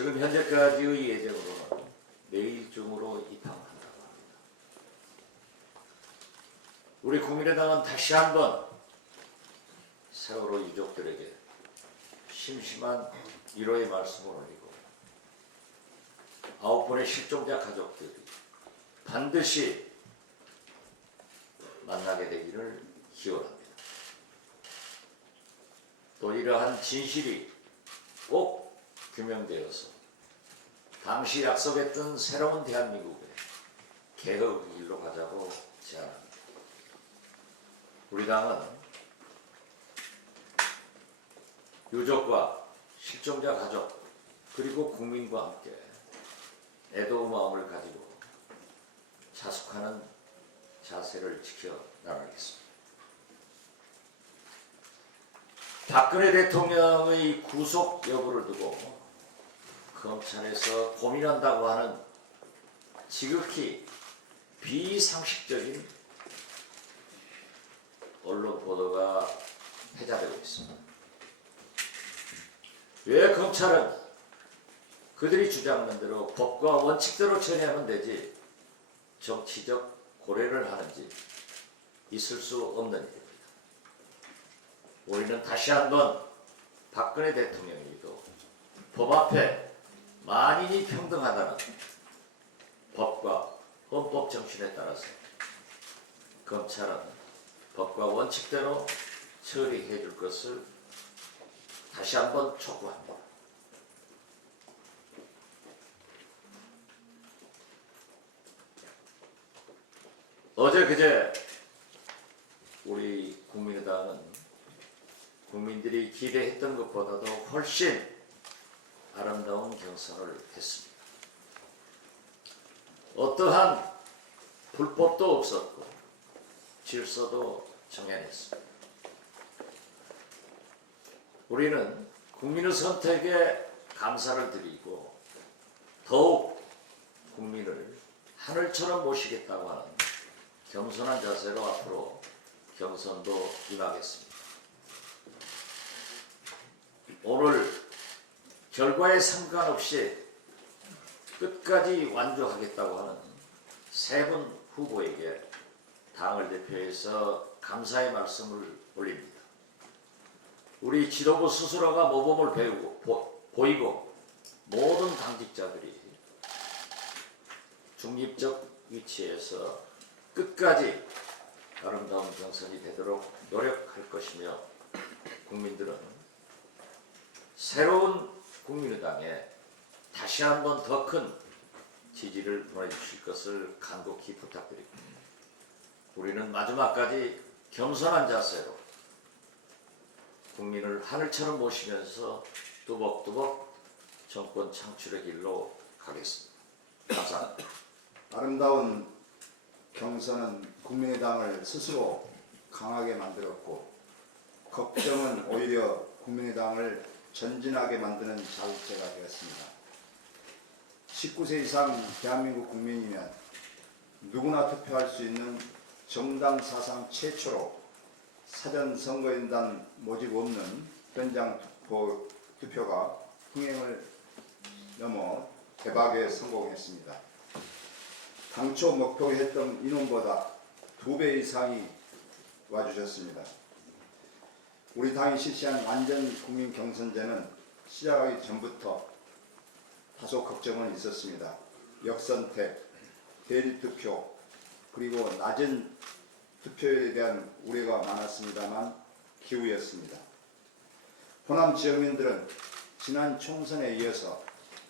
지금 현재까지의 예정으로는 내일 중으로 입항한다고 합니다. 우리 국민의당은 다시 한번 세월호 유족들에게 심심한 위로의 말씀을 올리고 아홉 분의 실종자 가족들이 반드시 만나게 되기를 기원합니다. 또 이러한 진실이 꼭 규명되어서 당시 약속했던 새로운 대한민국의 개혁의 길로 가자고 제안합니다. 우리 당은 유족과 실종자 가족 그리고 국민과 함께 애도의 마음을 가지고 자숙하는 자세를 지켜 나가겠습니다. 박근혜 대통령의 구속 여부를 두고 검찰에서 고민한다고 하는 지극히 비상식적인 언론 보도가 회자되고 있습니다. 왜 검찰은 그들이 주장하는 대로 법과 원칙대로 처리하면 되지 정치적 고려를 하는지 있을 수 없는 일입니다. 우리는 다시 한번 박근혜 대통령에게도 법 앞에 만인이 평등하다는 법과 헌법 정신에 따라서 검찰은 법과 원칙대로 처리해 줄 것을 다시 한번 촉구합니다. 어제 그제 우리 국민의당은 국민들이 기대했던 것보다도 훨씬 아름다운 경선을 했습니다. 어떠한 불법도 없었고 질서도 정연했습니다. 우리는 국민의 선택에 감사를 드리고 더욱 국민을 하늘처럼 모시겠다고 하는 겸손한 자세로 앞으로 경선도 임하겠습니다. 오늘 결과에 상관없이 끝까지 완주하겠다고 하는 세 분 후보에게 당을 대표해서 감사의 말씀을 올립니다. 우리 지도부 스스로가 모범을 배우고 보, 보이고 모든 당직자들이 중립적 위치에서 끝까지 아름다운 경선이 되도록 노력할 것이며 국민들은 새로운 국민의당에 다시 한 번 더 큰 지지를 보내주실 것을 간곡히 부탁드립니다. 우리는 마지막까지 겸손한 자세로 국민을 하늘처럼 모시면서 뚜벅뚜벅 정권 창출의 길로 가겠습니다. 감사합니다. 아름다운 경선은 국민의당을 스스로 강하게 만들었고 걱정은 오히려 국민의당을 전진하게 만드는 자극제가 되었습니다. 19세 이상 대한민국 국민이면 누구나 투표할 수 있는 정당 사상 최초로 사전 선거인단 모집 없는 현장 투표, 투표가 흥행을 넘어 대박에 성공했습니다. 당초 목표했던 인원보다 두 배 이상이 와주셨습니다. 우리 당이 실시한 완전 국민 경선제는 시작하기 전부터 다소 걱정은 있었습니다. 역선택, 대리투표, 그리고 낮은 투표에 대한 우려가 많았습니다만 기우였습니다. 호남 지역민들은 지난 총선에 이어서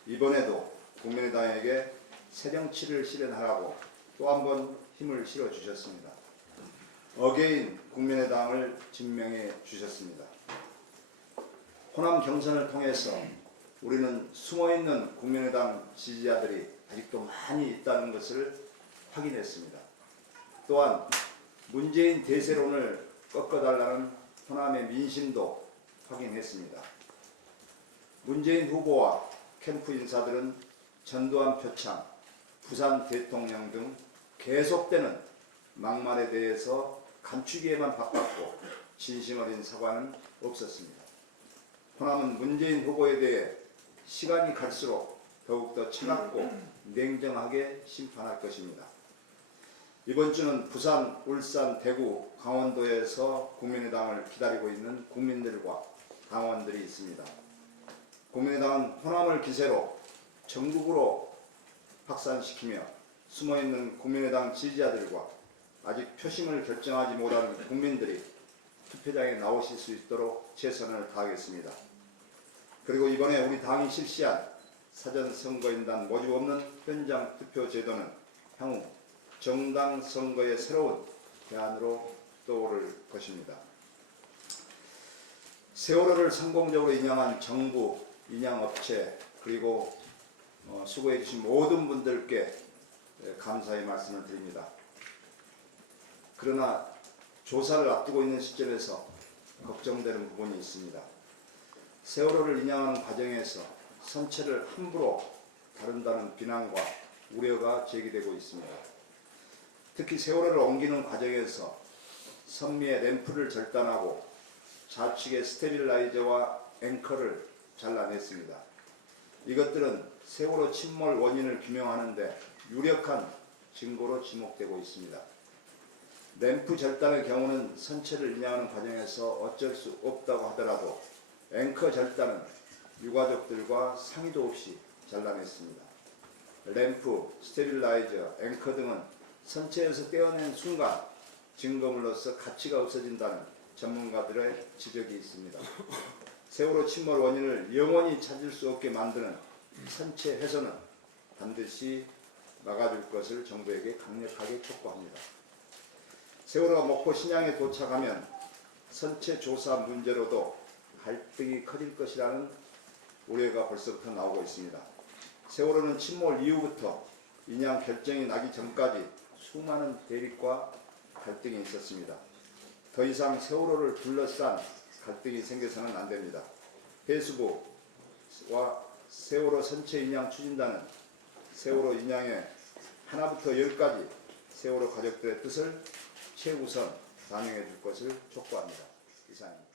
이번에도 국민의당에게 새정치를 실현하라고 또 한 번 힘을 실어 주셨습니다. 어게인 국민의당을 증명해 주셨습니다. 호남 경선을 통해서 우리는 숨어있는 국민의당 지지자들이 아직도 많이 있다는 것을 확인했습니다. 또한 문재인 대세론을 꺾어달라는 호남의 민심도 확인했습니다. 문재인 후보와 캠프 인사들은 전두환 표창, 부산 대통령 등 계속되는 막말에 대해서 감추기에만 바빴고 진심 어린 사과는 없었습니다. 호남은 문재인 후보에 대해 시간이 갈수록 더욱더 차갑고 냉정하게 심판할 것입니다. 이번 주는 부산, 울산, 대구, 강원도에서 국민의당을 기다리고 있는 국민들과 당원들이 있습니다. 국민의당은 호남을 기세로 전국으로 확산시키며 숨어있는 국민의당 지지자들과 아직 표심을 결정하지 못한 국민들이 투표장에 나오실 수 있도록 최선을 다하겠습니다. 그리고 이번에 우리 당이 실시한 사전 선거인단 모집 없는 현장 투표 제도는 향후 정당 선거의 새로운 대안으로 떠오를 것입니다. 세월호를 성공적으로 인양한 정부, 인양업체 그리고 어, 수고해 주신 모든 분들께 예, 감사의 말씀을 드립니다. 그러나 조사를 앞두고 있는 시점에서 걱정되는 부분이 있습니다. 세월호를 인양하는 과정에서 선체를 함부로 다룬다는 비난과 우려가 제기되고 있습니다. 특히 세월호를 옮기는 과정에서 선미의 램프를 절단하고 좌측의 스테빌라이저와 앵커를 잘라냈습니다. 이것들은 세월호 침몰 원인을 규명하는데 유력한 증거로 지목되고 있습니다. 램프 절단의 경우는 선체를 인양하는 과정에서 어쩔 수 없다고 하더라도 앵커 절단은 유가족들과 상의도 없이 잘라냈습니다. 램프, 스테빌라이저, 앵커 등은 선체에서 떼어낸 순간 증거물로서 가치가 없어진다는 전문가들의 지적이 있습니다. 세월호 침몰 원인을 영원히 찾을 수 없게 만드는 선체 훼손은 반드시 막아줄 것을 정부에게 강력하게 촉구합니다. 세월호가 목포 신양에 도착하면 선체 조사 문제로도 갈등이 커질 것이라는 우려가 벌써부터 나오고 있습니다. 세월호는 침몰 이후부터 인양 결정이 나기 전까지 수많은 대립과 갈등이 있었습니다. 더 이상 세월호를 둘러싼 갈등이 생겨서는 안 됩니다. 해수부와 세월호 선체 인양 추진단은 세월호 인양에 하나부터 열까지 세월호 가족들의 뜻을 최우선 반영해 줄 것을 촉구합니다. 이상입니다.